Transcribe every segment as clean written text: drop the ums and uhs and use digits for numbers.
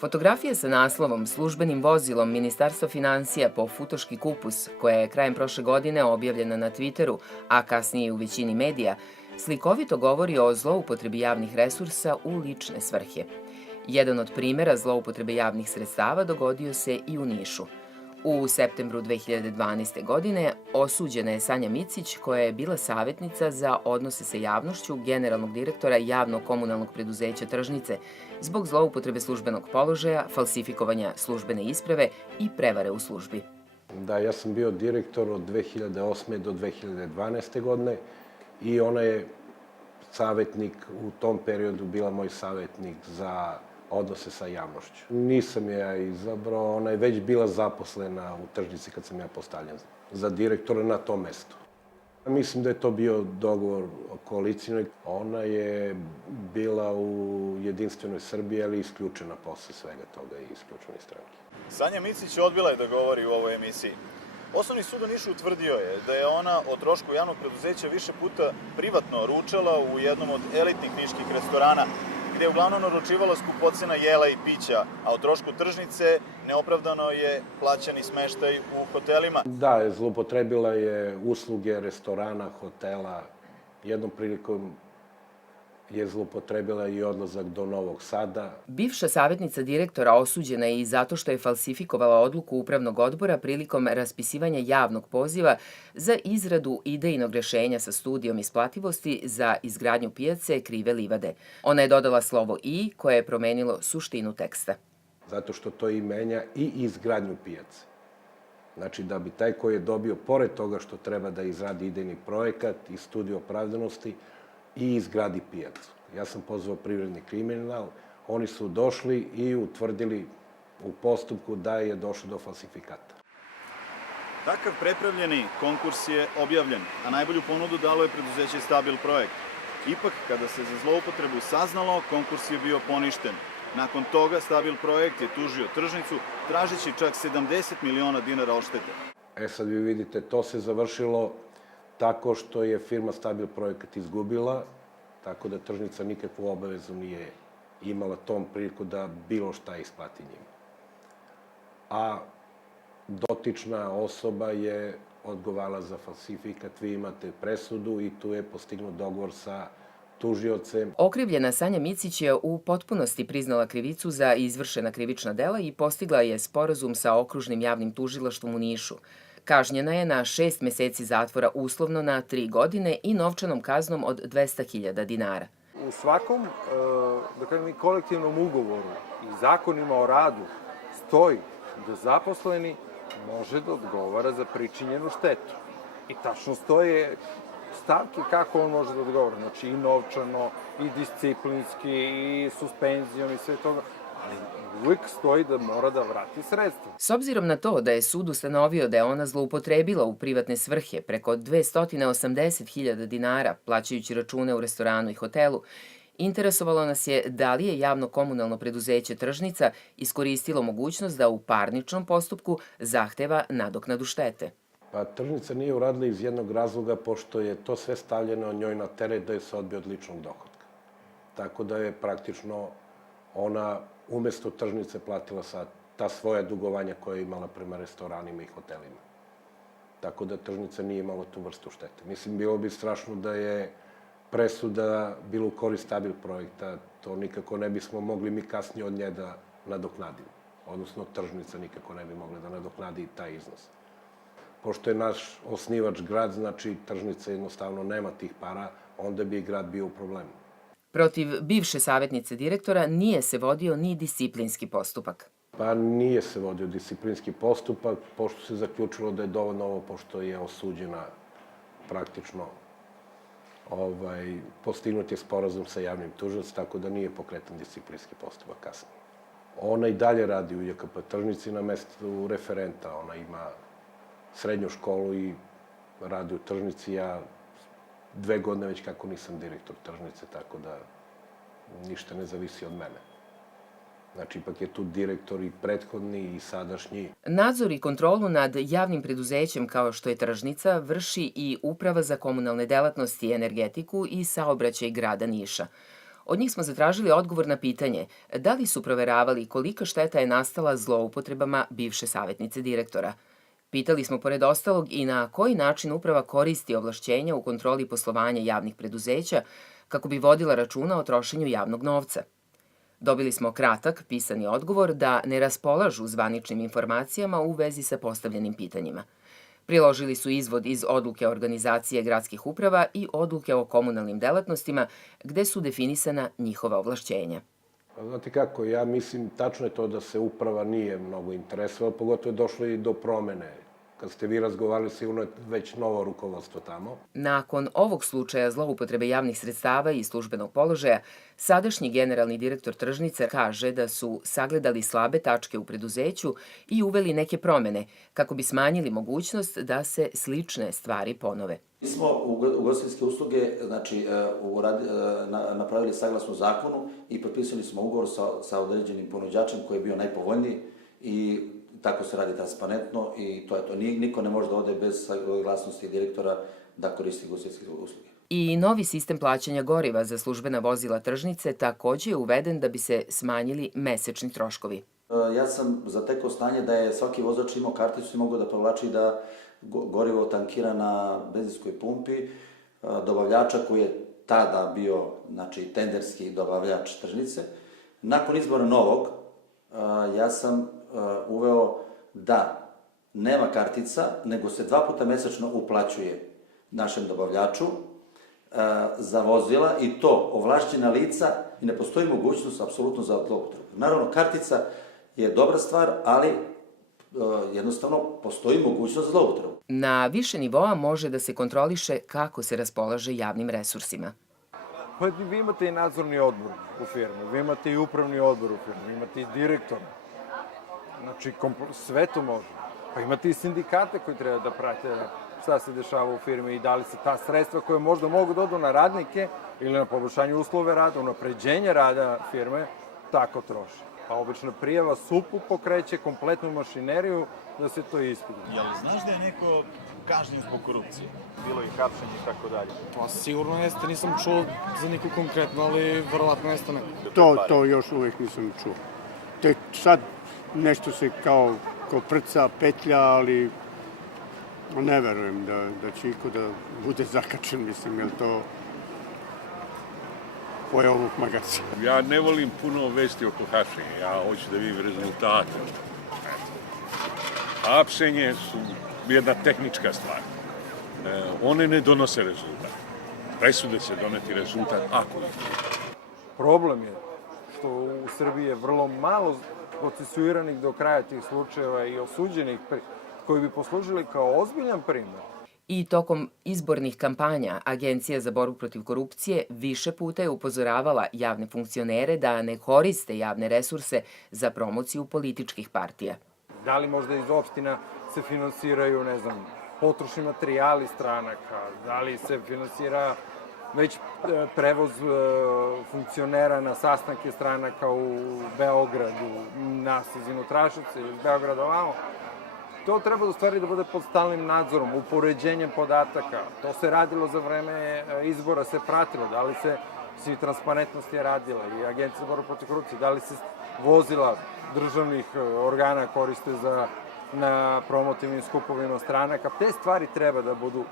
Fotografija sa naslovom "Službenim vozilom Ministarstva finansija po futoški kupus", koja je krajem prošle godine objavljena na Twitteru, a kasnije i u većini medija, slikovito govori o zloupotrebi javnih resursa u lične svrhe. Jedan od primera zloupotrebe javnih sredstava dogodio se i u Nišu. U septembru 2012. godine osuđena je Sanja Micić, koja je bila savjetnica za odnose sa javnošću generalnog direktora javnog komunalnog preduzeća Tržnice zbog zloupotrebe službenog položaja, falsifikovanja službene isprave i prevare u službi. Da, ja sam bio direktor od 2008. do 2012. godine i ona je savjetnik, u tom periodu bila moj savjetnik za odnose sa javnošću. Nisam je ja izabrao, ona je već bila zaposlena u Tržnici kad sam ja postavljen za direktora na tom mestu. Mislim da je to bio dogovor koalicijnoj. Ona je bila u Jedinstvenoj Srbiji, ali isključena posle svega toga i isključena iz stranke. Sanja Micić odbila je da govori u ovoj emisiji. Osnovni sud u Nišu utvrdio je da je ona o trošku javnog preduzeća više puta privatno ručala u jednom od elitnih niških restorana, gde je uglavnom naručivala skupocena jela i pića, a o trošku Tržnice neopravdano je plaćani smeštaj u hotelima. Da, zloupotrebila je usluge restorana, hotela. Jednom prilikom je zloupotrebila i odlazak do Novog Sada. Bivša savjetnica direktora osuđena je i zato što je falsifikovala odluku Upravnog odbora prilikom raspisivanja javnog poziva za izradu idejnog rešenja sa studijom isplativosti za izgradnju pijace Krive livade. Ona je dodala slovo "i" koje je promenilo suštinu teksta. Zato što to i menja i izgradnju pijace. Znači, da bi taj koji je dobio, pored toga što treba da izradi idejni projekat i studiju opravdanosti, i izgradi pijacu. Ja sam pozvao privredni kriminal, oni su došli i utvrdili u postupku da je došlo do falsifikata. Takav prepravljeni konkurs je objavljen, a najbolju ponudu dalo je preduzeće Stabil Projekt. Ipak, kada se za zloupotrebu saznalo, konkurs je bio poništen. Nakon toga Stabil Projekt je tužio Tržnicu, tražeći čak 70 miliona dinara odštete. Sad vi vidite, to se završilo tako što je firma Stabil Projekat izgubila, tako da Tržnica nikakvu obavezu nije imala tom priliku da bilo šta isplati njima. A dotična osoba je odgovarala za falsifikat, vi imate presudu i tu je postignut dogovor sa tužiocem. Okrivljena Sanja Micić je u potpunosti priznala krivicu za izvršena krivična dela i postigla je sporazum sa Okružnim javnim tužilaštvom u Nišu. Kažnjena je na 6 meseci zatvora uslovno na 3 godine i novčanom kaznom od 200.000 dinara. U svakom, da kažem, i kolektivnom ugovoru i zakonima o radu stoji da zaposleni može da odgovara za pričinjenu štetu. I tačno stoje stavke kako on može da odgovara. Znači i novčano, i disciplinski, i suspenzijom i sve toga. Ali uvijek stoji da mora da vrati sredstvo. S obzirom na to da je sud ustanovio da je ona zloupotrebila u privatne svrhe preko 280.000 dinara, plaćajući račune u restoranu i hotelu, interesovalo nas je da li je javno komunalno preduzeće Tržnica iskoristilo mogućnost da u parničnom postupku zahteva nadoknadu štete. Pa Tržnica nije uradila iz jednog razloga, pošto je to sve stavljeno njoj na teret da je se odbio od ličnog dohodka. Tako da je praktično ona umesto Tržnice platila ta svoja dugovanja koja je imala prema restoranima i hotelima. Tako da Tržnica nije imala tu vrstu štete. Mislim, bilo bi strašno da je presuda bila u korist Stabil Projekta. To nikako ne bismo mogli mi kasnije od nje da nadoknadimo. Odnosno, Tržnica nikako ne bi mogla da nadoknadi taj iznos. Pošto je naš osnivač grad, znači Tržnica jednostavno nema tih para, onda bi i grad bio u problemu. Protiv bivše savjetnice direktora nije se vodio ni disciplinski postupak. Pa nije se vodio disciplinski postupak, pošto se zaključilo da je dovoljno ovo, pošto je osuđena praktično postignut je sporazum sa javnim tužiocem, tako da nije pokretan disciplinski postupak kasnije. Ona i dalje radi u JKP Tržnici na mestu referenta. Ona ima srednju školu i radi u Tržnici. Ja 2 godine već kako nisam direktor Tržnice, tako da ništa ne zavisi od mene. Znači, ipak je tu direktor i prethodni i sadašnji. Nadzor i kontrolu nad javnim preduzećem kao što je Tržnica vrši i Uprava za komunalne delatnosti, energetiku i saobraćaj grada Niša. Od njih smo zatražili odgovor na pitanje da li su proveravali kolika šteta je nastala zloupotrebama bivše savjetnice direktora. Pitali smo pored ostalog i na koji način uprava koristi ovlašćenja u kontroli poslovanja javnih preduzeća kako bi vodila računa o trošenju javnog novca. Dobili smo kratak, pisani odgovor da ne raspolažu zvaničnim informacijama u vezi sa postavljenim pitanjima. Priložili su izvod iz odluke organizacije gradskih uprava i odluke o komunalnim delatnostima, gde su definisana njihova ovlašćenja. Znate kako, ja mislim, tačno je to da se uprava nije mnogo interesovala, pogotovo je došlo i do promene. Kad ste vi razgovarali, sigurno je već novo rukovodstvo tamo. Nakon ovog slučaja zloupotrebe javnih sredstava i službenog položaja, sadašnji generalni direktor tržnice kaže da su sagledali slabe tačke u preduzeću i uveli neke promene kako bi smanjili mogućnost da se slične stvari ponove. Mi smo ugostiteljske usluge napravili saglasno zakonu i potpisali smo ugovor sa određenim ponuđačem koji je bio najpovoljniji i tako se radi transparentno i to je to. Niko ne može da ode bez saglasnosti direktora da koristi ugostiteljske usluge. I novi sistem plaćanja goriva za službena vozila tržnice takođe je uveden da bi se smanjili mesečni troškovi. Ja sam zatekao stanje da je svaki vozač imao karticu i mogao da provlači da gorivo tankira na benzinskoj pumpi dobavljača koji je tada bio, tenderski dobavljač tržnice. Nakon izbora novog, ja sam uveo da nema kartica, nego se 2 puta mesečno uplaćuje našem dobavljaču za vozila i to ovlašćena lica i ne postoji mogućnost apsolutno za zloupotrebu. Naravno, kartica je dobra stvar, ali jednostavno postoji mogućnost za zloupotrebu. Na više nivoa može da se kontroliše kako se raspolaže javnim resursima. Pa vi imate i nadzorni odbor u firmi, vi imate i upravni odbor u firmi, imate i direktor. Znači, sve to može. Pa imate i sindikate koji treba da prate šta se dešava u firmi i da li se ta sredstva koje možda mogu da odu na radnike ili na poboljšanje uslove rada, unapređenje rada firme, tako troši. A obična prijava SUP-u pokreće kompletnu mašineriju da se to ispita. Jel znaš da je neko kažnjen zbog korupcije? Bilo je hapšenje i tako dalje. Pa sigurno jeste, nisam čuo za niku konkretno, ali verovatno jeste neko. To još uvek nisam čuo. Tek sad nešto se kao prca, petlja, ali ne verujem da će iko da bude zakačen, mislim, jer to poje ovog magaca. Ja ne volim puno vesti oko hapšenja, ja hoću da vidim rezultate. Hapšenje su jedna tehnička stvar. One ne donose rezultat. Presude će doneti rezultat ako ih. Problem je što u Srbiji je vrlo malo procesuiranih do kraja tih slučajeva i osuđenih koji bi poslužili kao ozbiljan primer. I tokom izbornih kampanja Agencija za borbu protiv korupcije više puta je upozoravala javne funkcionere da ne koriste javne resurse za promociju političkih partija. Da li možda iz opština se finansiraju, ne znam, potrošni materijali stranaka, da li se finansira već prevoz funkcionera na sastanke stranaka u Beogradu, nas iz Unutrašice, iz Beograda ovamo. To treba u stvari da bude pod stalnim nadzorom, upoređenjem podataka. To se radilo za vreme izbora, se pratilo, da li se svi transparentnost je radila i Agencija za borbu protiv korupcije, da li se vozila državnih organa koriste na promotivnim skupovima stranaka. Te stvari treba da budu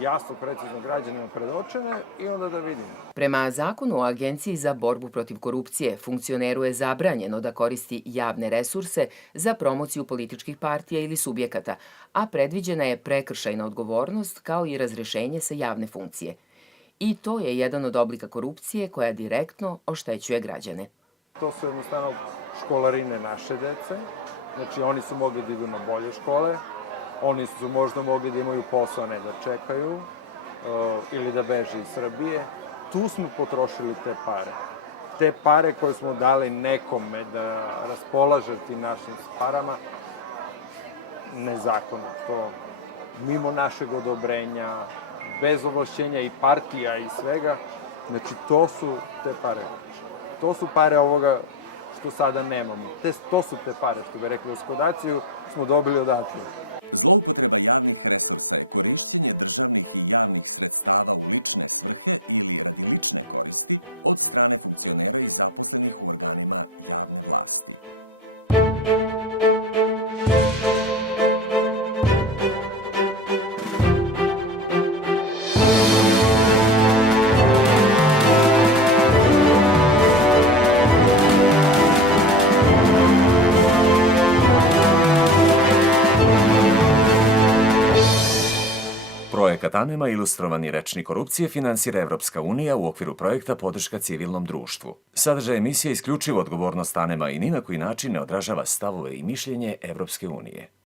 jasno, precizno građanima predočene i onda da vidimo. Prema zakonu o Agenciji za borbu protiv korupcije, funkcioneru je zabranjeno da koristi javne resurse za promociju političkih partija ili subjekata, a predviđena je prekršajna odgovornost kao i razrešenje sa javne funkcije. I to je jedan od oblika korupcije koja direktno oštećuje građane. To su jednostavno školarine naše dece, znači oni su mogli da idu na bolje škole, oni su možda mogli da imaju posao, ne da čekaju, ili da beže iz Srbije. Tu smo potrošili te pare. Te pare koje smo dali nekome da raspolaže tim našim parama, nezakonito, mimo našeg odobrenja, bez ovlašćenja i partija i svega. Znači, to su te pare. To su pare ovoga što sada nemamo. To su te pare, što bi rekli u Skodaciju, smo dobili odatle. Zloupotreba javnih resursa, korišćenje državnih i javnih sredstava u lične svrhe i koristi od strane Podcast Anema, ilustrovani rečnik korupcije, finansira Evropska unija u okviru projekta Podrška civilnom društvu. Sadržaj emisije isključivo odgovornost Anema i ni na koji način ne odražava stavove i mišljenje Evropske unije.